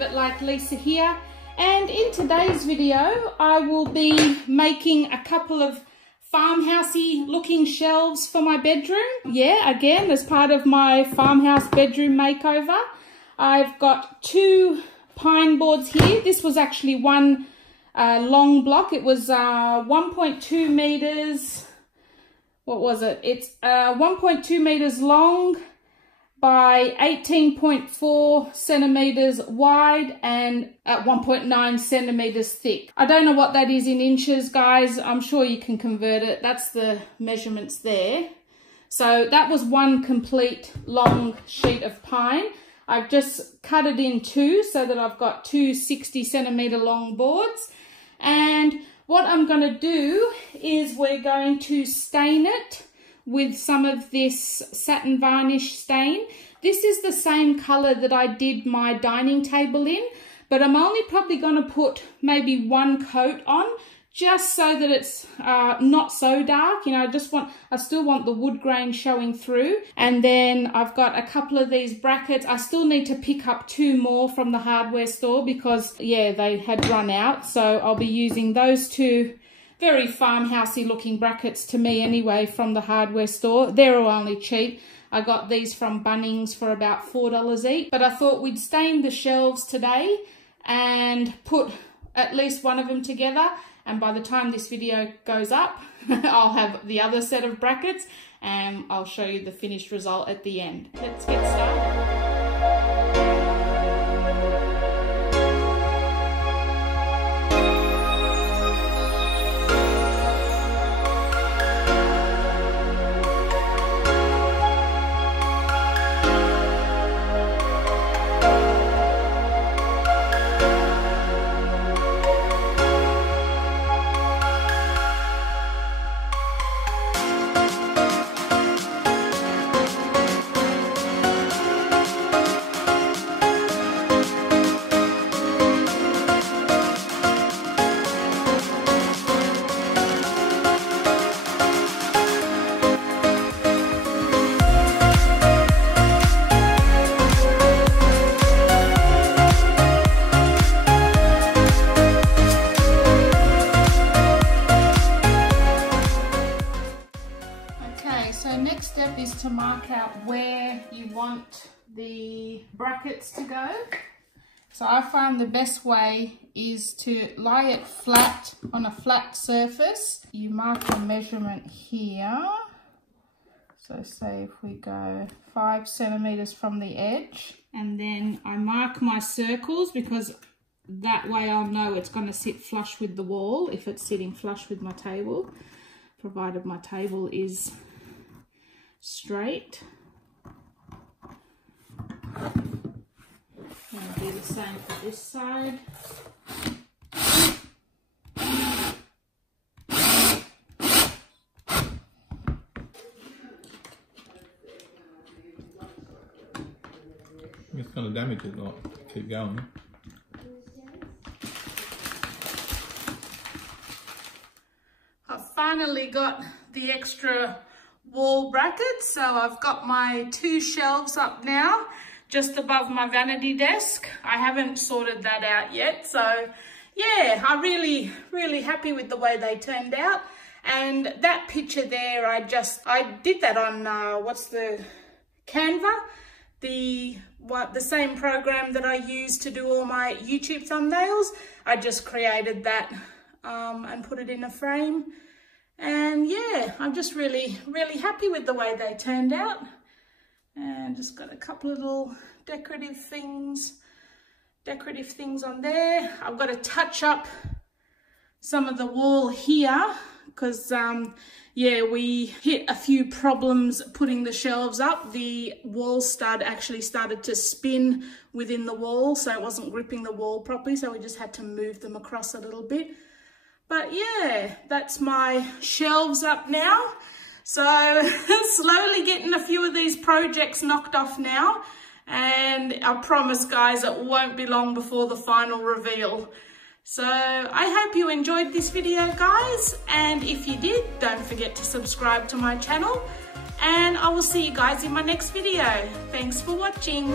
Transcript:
LiveItLikeLisa here, and in today's video I will be making a couple of farmhousey looking shelves for my bedroom. Yeah, again as part of my farmhouse bedroom makeover. I've got two pine boards here. This was actually one long block. It was 1.2 meters. What was it? It's 1.2 meters long by 18.4 centimeters wide and at 1.9 centimeters thick. I don't know what that is in inches, guys. I'm sure you can convert it. That's the measurements there. So that was one complete long sheet of pine. I've just cut it in two so that I've got two 60 centimeter long boards. And what I'm going to do is we're going to stain it with some of this satin varnish stain. This is the same color that I did my dining table in, but I'm only probably going to put maybe one coat on just so that it's not so dark. You know, I still want the wood grain showing through. And then I've got a couple of these brackets. I still need to pick up two more from the hardware store because yeah, they had run out. So I'll be using those two very farmhousey looking brackets to me anyway from the hardware store. They're all only cheap. I got these from Bunnings for about $4 each. But I thought we'd stain the shelves today and put at least one of them together. And by the time this video goes up, I'll have the other set of brackets and I'll show you the finished result at the end. Let's get started. Is to mark out where you want the brackets to go. So I found the best way is to lie it flat on a flat surface. You mark your measurement here. So say if we go 5 centimeters from the edge, and then I mark my circles because that way I'll know it's going to sit flush with the wall if it's sitting flush with my table, provided my table is straight. And do the same for this side. It's kind of damaged it, not keep going. I've finally got the extra wall brackets, so I've got my two shelves up now just above my vanity desk. I haven't sorted that out yet, so yeah, I'm really happy with the way they turned out. And that picture there, I did that on what's the Canva, the same program that I use to do all my YouTube thumbnails. I just created that and put it in a frame. And yeah, I'm just really happy with the way they turned out. And just got a couple of little decorative things on there. I've got to touch up some of the wall here because yeah, we hit a few problems putting the shelves up. The wall stud actually started to spin within the wall, so it wasn't gripping the wall properly, so we just had to move them across a little bit. But yeah, that's my shelves up now. So slowly getting a few of these projects knocked off now. And I promise, guys, it won't be long before the final reveal. So I hope you enjoyed this video, guys. And if you did, don't forget to subscribe to my channel. And I will see you guys in my next video. Thanks for watching.